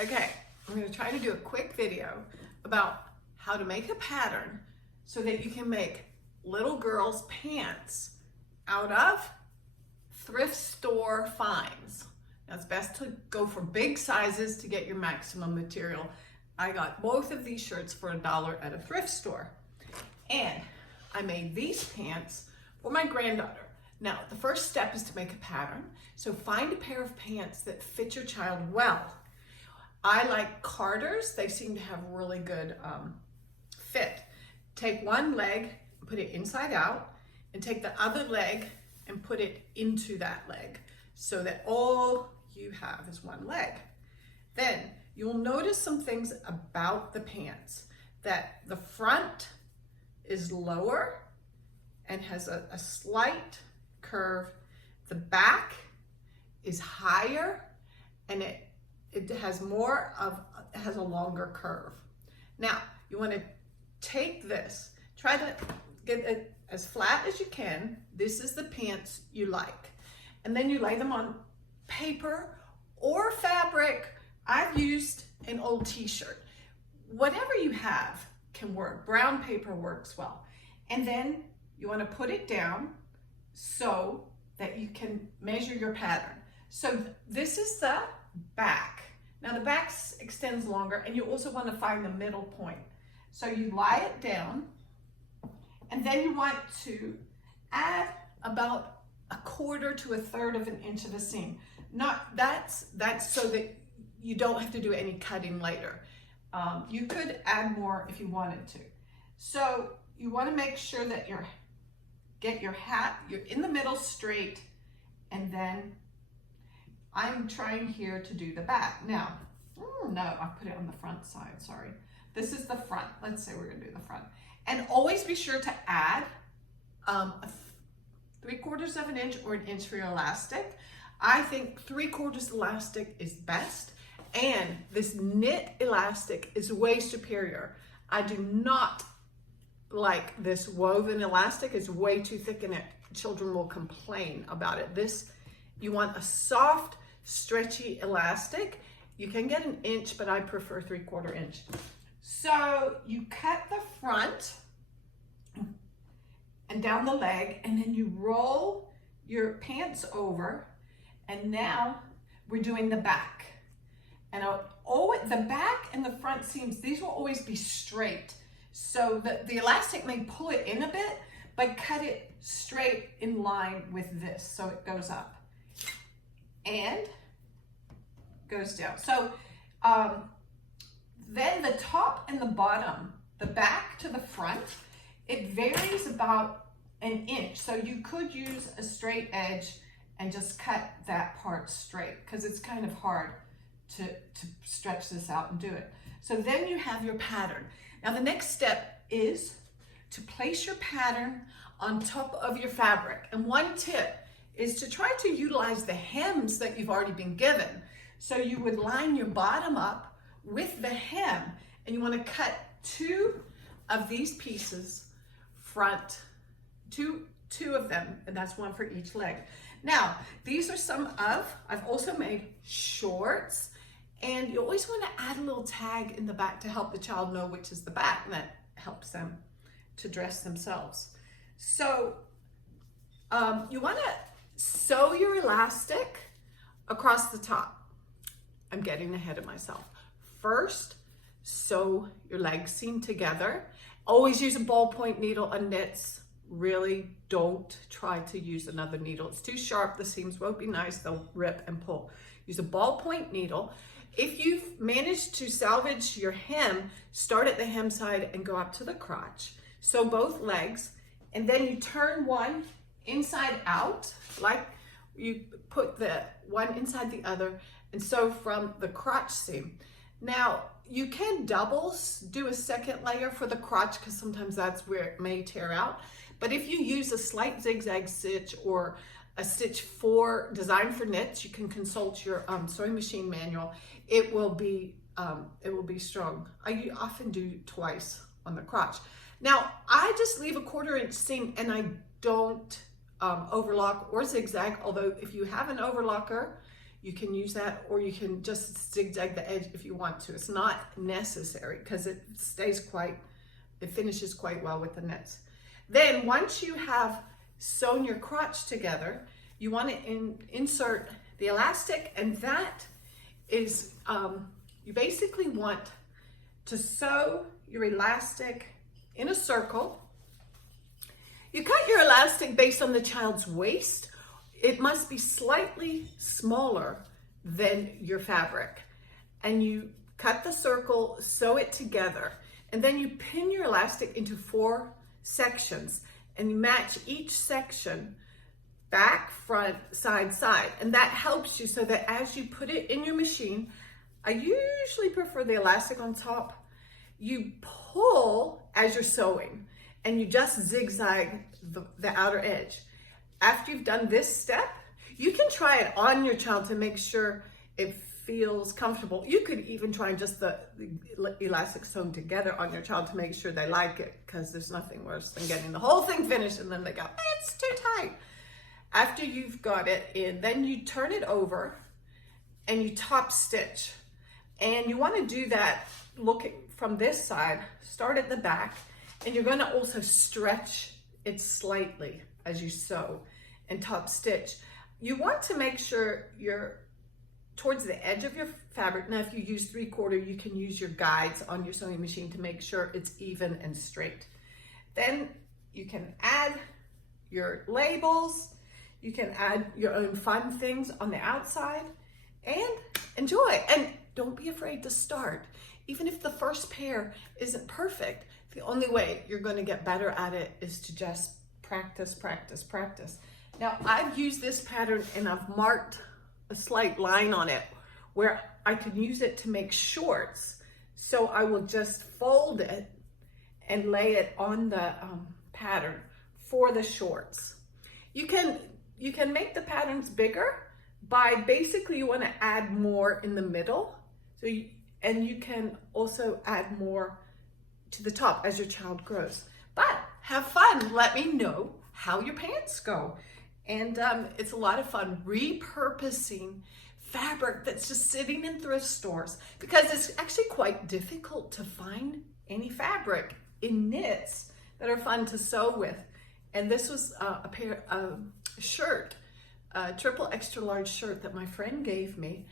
Okay, I'm going to try to do a quick video about how to make a pattern so that you can make little girls' pants out of thrift store finds. Now it's best to go for big sizes to get your maximum material. I got both of these shirts for $1 at a thrift store. And I made these pants for my granddaughter. Now, the first step is to make a pattern. So find a pair of pants that fit your child well. I like Carter's. They seem to have really good fit. Take one leg, put it inside out, and take the other leg and put it into that leg so that all you have is one leg. Then you'll notice some things about the pants, that the front is lower and has a slight curve. The back is higher and it has has a longer curve. Now, you want to take this, try to get it as flat as you can. This is the pants you like. And then you lay them on paper or fabric. I've used an old t-shirt. Whatever you have can work. Brown paper works well. And then you want to put it down so that you can measure your pattern. So this is the back. Now the back extends longer, and you also want to find the middle point. So you lie it down, and then you want to add about 1/4 to 1/3 of an inch of a seam. That's so that you don't have to do any cutting later. You could add more if you wanted to. So you want to make sure that you're in the middle straight, and then I'm trying here to do the back. Now, no, I put it on the front side, sorry. This is the front. Let's say we're gonna do the front. And always be sure to add 3/4 of an inch or an inch for your elastic. I think 3/4 elastic is best, and this knit elastic is way superior. I do not like this woven elastic. It's way too thick and children will complain about it. You want a soft, stretchy elastic. You can get an inch, but I prefer 3/4 inch. So you cut the front and down the leg, and then you roll your pants over, and now we're doing the back. And the back and the front seams, these will always be straight. So the elastic may pull it in a bit, but cut it straight in line with this, so it goes up and goes down. So then the top and the bottom, the back to the front, it varies about an inch. So you could use a straight edge and just cut that part straight, because it's kind of hard to stretch this out and do it. So then you have your pattern. Now the next step is to place your pattern on top of your fabric. And one tip is to try to utilize the hems that you've already been given. So you would line your bottom up with the hem, and you want to cut 2 of these pieces front, two of them, and that's 1 for each leg. Now, these are I've also made shorts, and you always want to add a little tag in the back to help the child know which is the back, and that helps them to dress themselves. So you want to sew your elastic across the top. I'm getting ahead of myself. First, sew your leg seam together. Always use a ballpoint needle on knits. Really don't try to use another needle. It's too sharp. The seams won't be nice. They'll rip and pull. Use a ballpoint needle. If you've managed to salvage your hem, start at the hem side and go up to the crotch. Sew both legs, and then you turn one inside out, like you put the one inside the other, and sew from the crotch seam. Now, you can do a second layer for the crotch, because sometimes that's where it may tear out. But if you use a slight zigzag stitch or a stitch designed for knits, you can consult your sewing machine manual. It will be strong. I often do twice on the crotch. Now, I just leave a 1/4 inch seam, and I don't overlock or zigzag, although if you have an overlocker, you can use that, or you can just zigzag the edge if you want to. It's not necessary because it finishes quite well with the knits. Then once you have sewn your crotch together, you want to insert the elastic, and that is, you basically want to sew your elastic in a circle. You cut your elastic based on the child's waist. It must be slightly smaller than your fabric. And you cut the circle, sew it together, and then you pin your elastic into 4 sections, and you match each section back, front, side, side. And that helps you so that as you put it in your machine, I usually prefer the elastic on top. You pull as you're sewing, and you just zigzag the outer edge. After you've done this step, you can try it on your child to make sure it feels comfortable. You could even try just the elastic sewn together on your child to make sure they like it, because there's nothing worse than getting the whole thing finished and then they go, it's too tight. After you've got it in, then you turn it over and you top stitch. And you want to do that looking from this side, start at the back, and you're going to also stretch it slightly as you sew and top stitch. You want to make sure you're towards the edge of your fabric. Now, if you use 3/4, you can use your guides on your sewing machine to make sure it's even and straight. Then you can add your labels, you can add your own fun things on the outside, and enjoy. And don't be afraid to start. Even if the first pair isn't perfect, the only way you're going to get better at it is to just practice, practice, practice. Now, I've used this pattern and I've marked a slight line on it where I can use it to make shorts. So I will just fold it and lay it on the pattern for the shorts. You can make the patterns bigger by basically you want to add more in the middle. And you can also add more to the top as your child grows. But have fun. Let me know how your pants go. And it's a lot of fun repurposing fabric that's just sitting in thrift stores, because it's actually quite difficult to find any fabric in knits that are fun to sew with. And this was a shirt, a triple extra large shirt that my friend gave me.